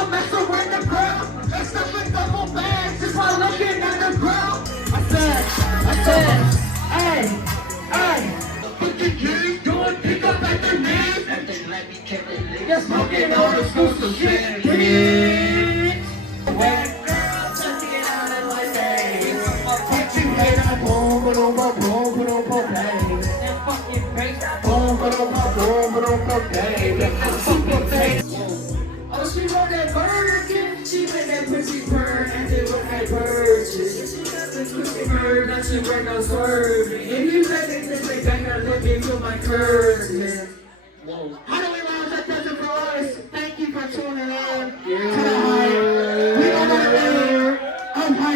don't mess with the girl. They stuffing double bags just while looking at the girl. I said, hey, hey. Fucking kids doing pick up at the knees. And they let me kill it. They're smoking all the exclusive shit. When girls just get out and like, hey, fucking hate that boom, boom, boom, boom, boom, boom, hey. And fucking break that boom, boom, boom, boom, boom, hey. Super face. Oh, she wrote that virgin. She made that pussy purr and it was that virgin. She got this pussy purr, now she break no swerving. If you let it just like banger, let me feel my curves, yeah. Hideaway Lounge, that does it for us. Thank you for tuning in to the Hype.